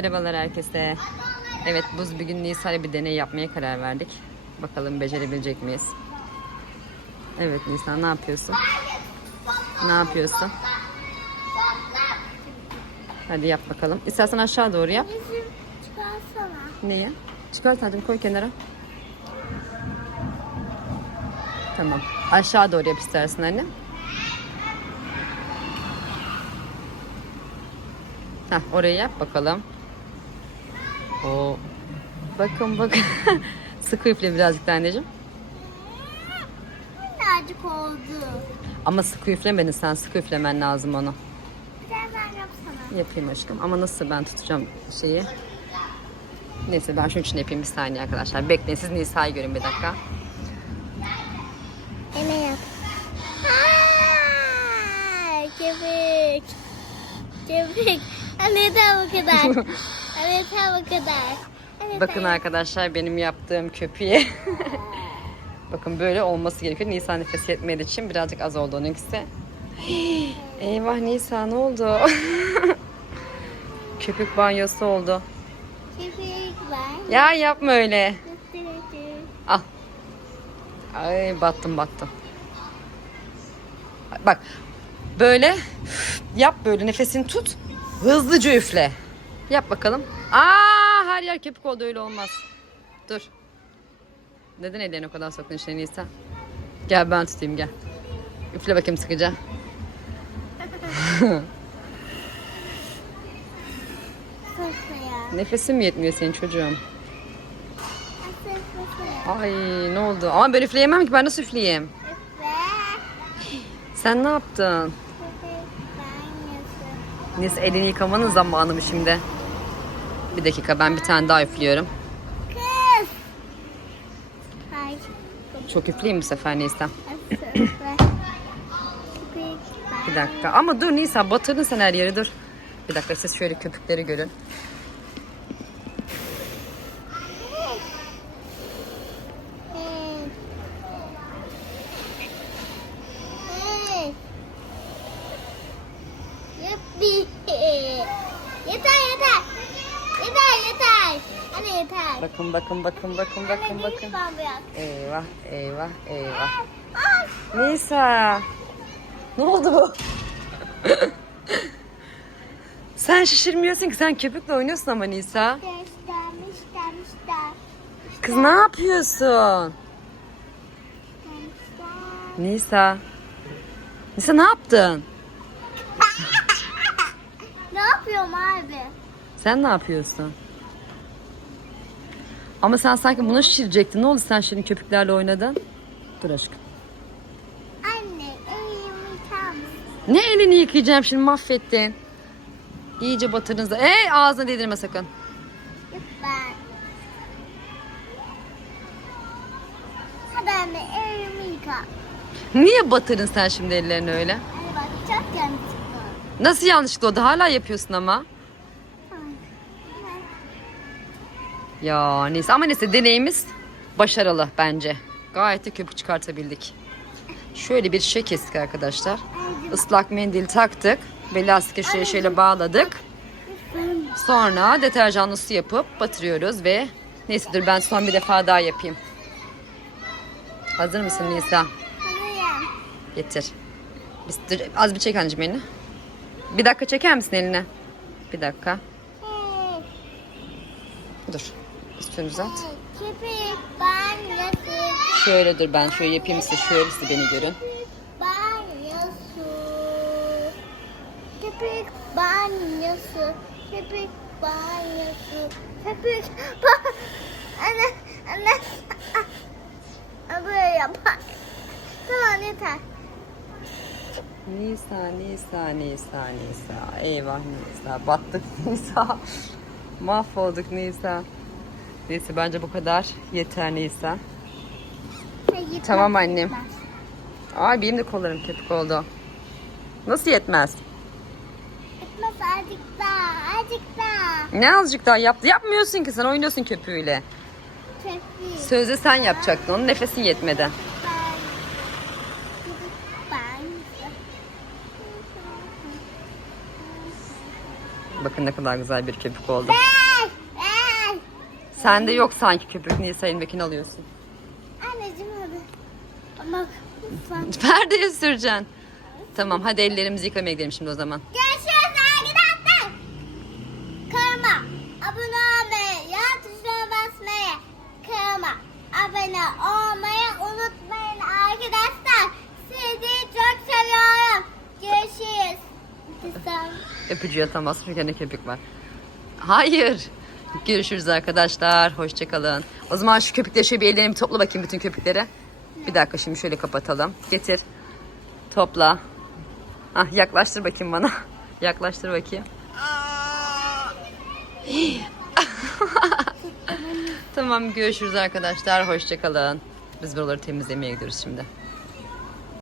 Merhabalar herkese. Evet buz bir gün Nisa'yla bir deney yapmaya karar verdik. Bakalım becerebilecek miyiz? Evet Nisa ne yapıyorsun? Ne yapıyorsun? Hadi yap bakalım. İstersen aşağı doğru yap. Neyi? Çıkart hadi koy kenara. Tamam. Aşağı doğru yap istersen anne. Heh, orayı yap bakalım. Oo. Bakın bakın. Sıkı üfle birazcık da anneciğim. Minnacık oldu. Ama sıkı üflemedin sen. Sıkı üflemen lazım onu. Bir tane ben yapsana. Yapayım aşkım. Ama nasıl ben tutacağım şeyi. Neyse ben şunun için yapayım bir saniye arkadaşlar. Bekleyin siz Nisa'yı görün bir dakika. Hemen yap. Ay, Köpük. Köpük. Anne yeter bu kadar. Anne yeter bu kadar. Anne Bakın yeter. arkadaşlar benim yaptığım köpüğe. Bakın böyle olması gerekiyor. Nisa nefes yetmediği için birazcık az oldu onunkisi. Eyvah Nisa ne oldu? Köpük banyosu oldu. Köpük var. Ya yapma öyle. Al. Ay battım battım. Bak böyle yap böyle nefesini tut. Hızlıca üfle. Yap bakalım. Aa her yer köpük oldu öyle olmaz. Dur. Neden ellerini o kadar soktun içine Nisa? Gel ben tutayım gel. Üfle bakayım sıkıca. Nefesim mi yetmiyor senin çocuğum? Ay ne oldu? Ama ben üfleyemem ki ben nasıl üfleyeyim? Üfle. Sen ne yaptın? Neyse elini yıkamanın zamanı mı şimdi? Bir dakika ben bir tane daha üflüyorum. Kız. Hayır. Çok üfleyeyim bu sefer Nisa. Bir dakika. Ama dur Nisa batırdın sen her yeri dur. Bir dakika siz şöyle köpükleri görün. Hey. Hey. Yuppi. Yeter yeter. Yeter yeter. Anne yeter. Bakın bakın bakın bakın bakın bakın. Eyvah eyvah eyvah. Nisa. Ne oldu? sen şişirmiyorsun ki sen köpükle oynuyorsun ama Nisa. Kız ne yapıyorsun? Nisa. Nisa ne yaptın? Ne yapıyorum abi? Sen ne yapıyorsun? Ama sen sanki bunu şişirecektin. Ne oldu sen şimdi köpüklerle oynadın? Dur aşkım. Anne elimi yıkar mısın? Ne elini yıkayacağım şimdi mahvettin. İyice batırdınız. Ey ağzına değdirme sakın. Lütfen. Hadi anne elimi yıka. Niye batırdın sen şimdi ellerini öyle? Anne bak çok yanlış çıktı. Nasıl yanlışlıkla oldu? Hala yapıyorsun ama. Ya neyse ama neyse deneyimiz başarılı bence. Gayet de köpük çıkartabildik. Şöyle bir şey kestik arkadaşlar. Islak mendil taktık ve lastik şöyle şöyle bağladık. Sonra deterjanlı su yapıp batırıyoruz ve neyse dur ben son bir defa daha yapayım. Hazır mısın Nisa? Getir. Biz, dur, az bir çek anneciğim elini. Bir dakika çeker misin elini? Bir dakika. Dur. Üstünü. Köpek banyosu. Şöyle dur ben şöyle yapayım size. Şöyle siz beni görün. Köpek banyosu. Köpek banyosu. Köpek banyosu. Anne, anne. Böyle yapar. Tamam yeter. Nisa, Nisa, Nisa, Nisa. Eyvah Nisa. Battık Nisa. Mahvolduk Nisa. Neyse bence bu kadar. Yeter Nisa. Hayır, yetmez, Tamam annem. yetmez. Ay benim de kollarım köpük oldu. Nasıl yetmez? Yetmez azıcık daha, azıcık daha. Ne azıcık daha yaptı. Yapmıyorsun ki sen oynuyorsun köpüğüyle. Köpek Sözde sen yapacaktın. Onun nefesin yetmedi. Bakın ne kadar güzel bir köpük oldu. Ver. Sende yok sanki köpük. Niye Sayın Bekin alıyorsun? Anneciğim hadi. Ama lütfen. Perdeye süreceksin. Tamam hadi ellerimizi yıkamaya gidelim şimdi o zaman. Görüşürüz arkadaşlar. Kanalıma abone olmayı, yan tuşuna basmayı, kanalıma abone olmayı unutmayın arkadaşlar. Sizi çok seviyorum. Görüşürüz. Öpücüğü atamazsın çünkü ne köpük var. Hayır. Görüşürüz arkadaşlar. Hoşçakalın. O zaman şu köpükleri şöyle bir ellerini bir topla bakayım bütün köpükleri. Bir dakika şimdi şöyle kapatalım. Getir. Topla. Ah yaklaştır bakayım bana. Yaklaştır bakayım. tamam görüşürüz arkadaşlar. Hoşçakalın. Biz buraları temizlemeye gidiyoruz şimdi.